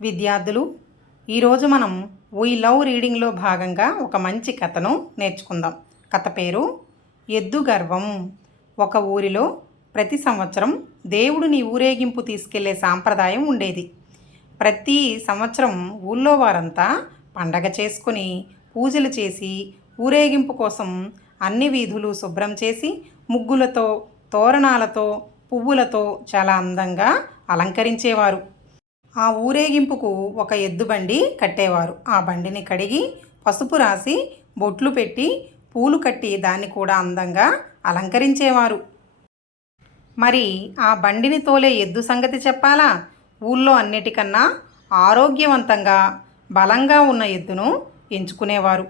విద్యార్థులు ఈరోజు మనం వీ లవ్ రీడింగ్లో భాగంగా ఒక మంచి కథను నేర్చుకుందాం. కథ పేరు ఎద్దు గర్వం. ఒక ఊరిలో ప్రతి సంవత్సరం దేవుడిని ఊరేగింపు తీసుకెళ్ళే సాంప్రదాయం ఉండేది. ప్రతి సంవత్సరం ఊళ్ళో వారంతా పండగ చేసుకుని పూజలు చేసి ఊరేగింపు కోసం అన్ని వీధులు శుభ్రం చేసి ముగ్గులతో తోరణాలతో పువ్వులతో చాలా అందంగా అలంకరించేవారు. ఆ ఊరేగింపుకు ఒక ఎద్దు బండి కట్టేవారు. ఆ బండిని కడిగి పసుపు రాసి బొట్లు పెట్టి పూలు కట్టి దాన్ని కూడా అందంగా అలంకరించేవారు. మరి ఆ బండిని తోలే ఎద్దు సంగతి చెప్పాలా? ఊళ్ళో అన్నిటికన్నా ఆరోగ్యవంతంగా బలంగా ఉన్న ఎద్దును ఎంచుకునేవారు.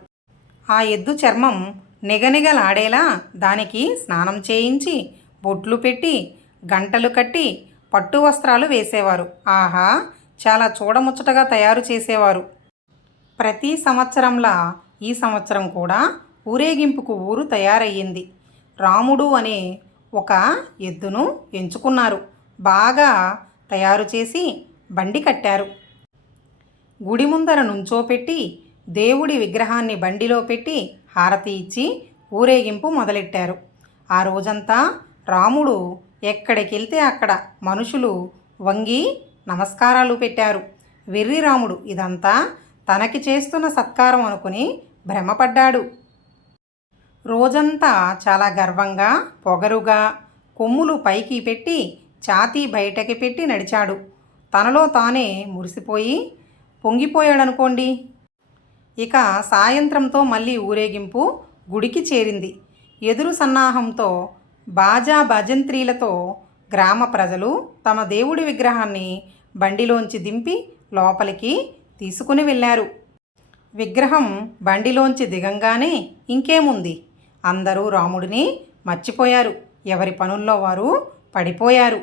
ఆ ఎద్దు చర్మం నిగనిగలాడేలా దానికి స్నానం చేయించి బొట్లు పెట్టి గంటలు కట్టి పట్టు వస్త్రాలు వేసేవారు. ఆహా చాలా చూడముచ్చటగా తయారు చేసేవారు. ప్రతి సంవత్సరంలా ఈ సంవత్సరం కూడా ఊరేగింపుకు ఊరు తయారయ్యింది. రాముడు అనే ఒక ఎద్దును ఎంచుకున్నారు. బాగా తయారు చేసి బండి కట్టారు. గుడి ముందర నుంచోపెట్టి దేవుడి విగ్రహాన్ని బండిలో పెట్టి హారతి ఇచ్చి ఊరేగింపు మొదలెట్టారు. ఆ రోజంతా రాముడు ఎక్కడికెళ్తే అక్కడ మనుషులు వంగి నమస్కారాలు పెట్టారు. వెర్రి రాముడు ఇదంతా తనకి చేస్తున్న సత్కారం అనుకుని భ్రమపడ్డాడు. రోజంతా చాలా గర్వంగా పొగరుగా కొమ్ములు పైకి పెట్టి ఛాతీ బయటకి పెట్టి నడిచాడు. తనలో తానే మురిసిపోయి పొంగిపోయాడనుకోండి. ఇక సాయంత్రంతో మళ్ళీ ఊరేగింపు గుడికి చేరింది. ఎదురు సన్నాహంతో బాజా భజంత్రీలతో గ్రామ ప్రజలు తమ దేవుడి విగ్రహాన్ని బండిలోంచి దింపి లోపలికి తీసుకుని వెళ్ళారు. విగ్రహం బండిలోంచి దిగంగానే ఇంకేముంది? అందరూ రాముడిని మర్చిపోయారు. ఎవరి పనుల్లో వారు పడిపోయారు.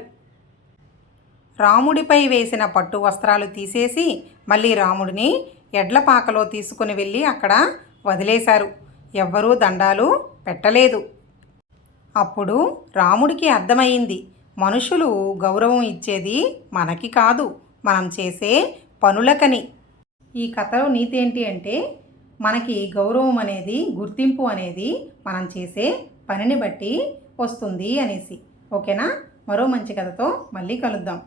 రాముడిపై వేసిన పట్టు వస్త్రాలు తీసేసి మళ్ళీ రాముడిని ఎడ్లపాకలో తీసుకుని వెళ్ళి అక్కడ వదిలేశారు. ఎవ్వరూ దండాలు పెట్టలేదు. అప్పుడు రాముడికి అర్థమైంది మనుషులు గౌరవం ఇచ్చేది మనకి కాదు. మనం చేసే పనులకని. ఈ కథలో నీతి ఏంటి అంటే మనకి గౌరవం అనేది గుర్తింపు అనేది మనం చేసే పనిని బట్టి వస్తుంది అనేసి. ఓకేనా? మరో మంచి కథతో మళ్ళీ కలుద్దాం.